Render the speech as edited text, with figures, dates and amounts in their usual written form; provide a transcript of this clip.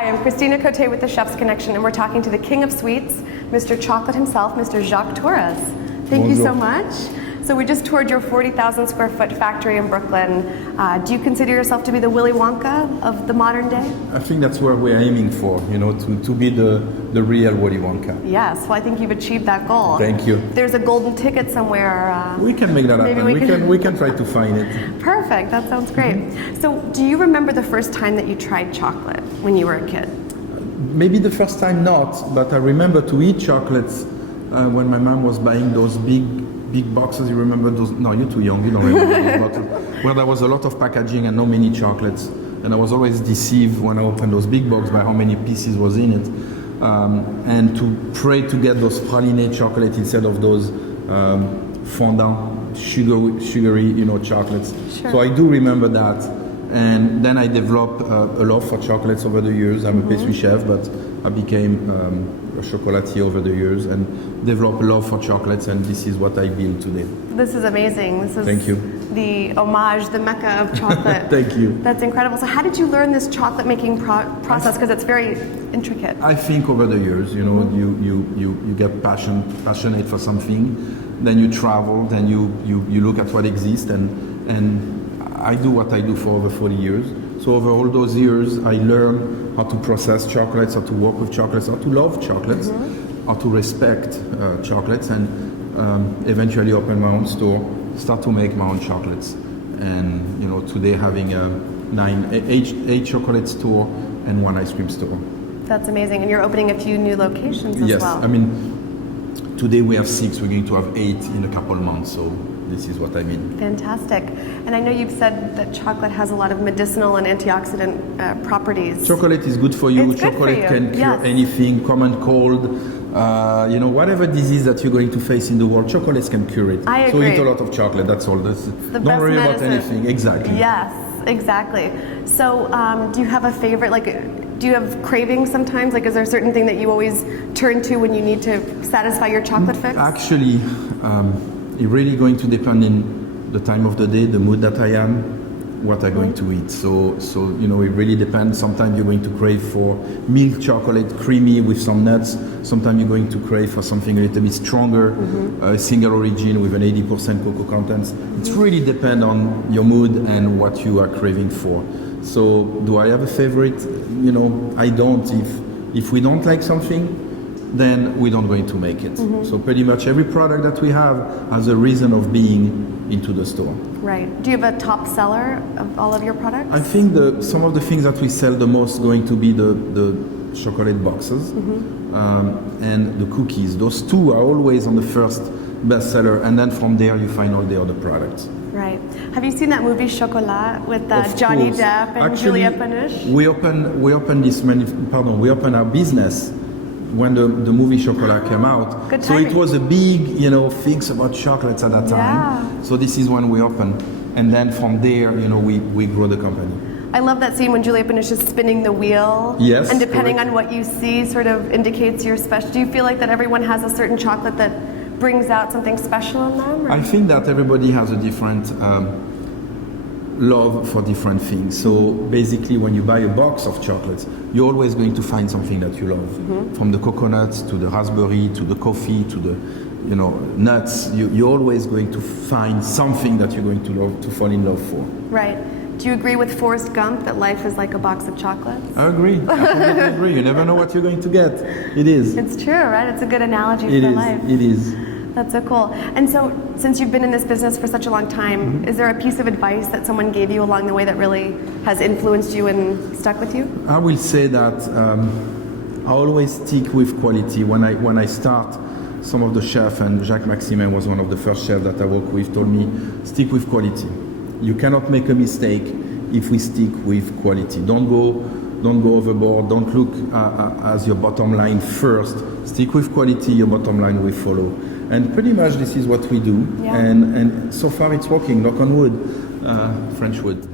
Hi, I'm Christina Cote with the Chef's Connection, and we're talking to the king of sweets, Mr. Chocolate himself, Mr. Jacques Torres. Thank you so much. So we just toured your 40,000 square foot factory in Brooklyn. Do you consider yourself to be the Willy Wonka of the modern day? I think that's where we're aiming for, you know, to be the real Willy Wonka. Yes, well, I think you've achieved that goal. Thank you. There's a golden ticket somewhere. We can make that happen. We can try to find it. Perfect, that sounds great. So do you remember the first time that you tried chocolate when you were a kid? Maybe the first time not, but I remember to eat chocolates when my mom was buying those big boxes. You remember those? No, you're too young, you don't remember those boxes. Where there was a lot of packaging and no many chocolates. And I was always deceived when I opened those big boxes by how many pieces was in it. And to pray to get those praline chocolate instead of those fondant, sugary, you know, chocolates. Sure. So I do remember that. And then I developed a love for chocolates over the years. I'm a pastry chef, but I became a chocolatier over the years and developed a love for chocolates, and this is what I build today. This is amazing. This is Thank you. The homage, the mecca of chocolate. Thank you. That's incredible. So how did you learn this chocolate making process? Because it's very intricate. I think over the years, you know, you get passionate for something, then you travel, then you look at what exists, and I do what I do for over 40 years. So over all those years, I learned how to process chocolates, how to work with chocolates, how to love chocolates, how to respect chocolates, and eventually open my own store, start to make my own chocolates. And you know, today having eight chocolate store and 1 ice cream store. That's amazing. And you're opening a few new locations as well. Yes, I mean, today we have 6, we're going to have 8 in a couple of months, so this is what I mean. Fantastic. And I know you've said that chocolate has a lot of medicinal and antioxidant properties. Chocolate is good for you. It's good Chocolate for you. can cure anything, common cold, you know, whatever disease that you're going to face in the world, chocolates can cure it. I agree. So eat a lot of chocolate, that's all. Don't worry about anything. Exactly. Yes, exactly. So do you have a favorite, do you have cravings sometimes? Like, is there a certain thing that you always turn to when you need to satisfy your chocolate fix? Actually, it's really going to depend on the time of the day, the mood that I am, what I'm going to eat. So you know, it really depends. Sometimes you're going to crave for milk chocolate, creamy with some nuts. Sometimes you're going to crave for something a little bit stronger, single origin with an 80% cocoa contents. It really depends on your mood and what you are craving for. So do I have a favorite? You know, I don't. If we don't like something, then we don't going to make it. So pretty much every product that we have has a reason of being into the store. Right. Do you have a top seller of all of your products? I think some of the things that we sell the most going to be the chocolate boxes and the cookies. Those two are always on the first bestseller, and then from there you find all the other products. Right. Have you seen that movie Chocolat with Johnny course. Depp and Actually, Julia Panush? We opened our business when the movie Chocolat came out. Good so timing. it was a big, you know, fix about chocolates at that time. Yeah. So this is when we opened. And then from there, you know, we grow the company. I love that scene when Julia Panush is spinning the wheel. Yes, and depending correct. on what you see sort of indicates your special. Do you feel like that everyone has a certain chocolate that brings out something special in them? Or? I think that everybody has a different love for different things. So basically when you buy a box of chocolates, you're always going to find something that you love. From the coconuts to the raspberry to the coffee to the, you know, nuts, you're always going to find something that you're going to love, to fall in love for. Right. Do you agree with Forrest Gump that life is like a box of chocolates? I agree. I completely agree. You never know what you're going to get. It is. It's true, right? It's a good analogy for life. It is. That's so cool. And so, since you've been in this business for such a long time, is there a piece of advice that someone gave you along the way that really has influenced you and stuck with you? I will say that I always stick with quality. When I start, some of the chefs, and Jacques was one of the first chefs that I worked with, told me, stick with quality. You cannot make a mistake if we stick with quality. Don't go overboard. Don't look as your bottom line first. Stick with quality, your bottom line will follow. And pretty much this is what we do. Yeah. And so far it's working, knock on wood, French wood.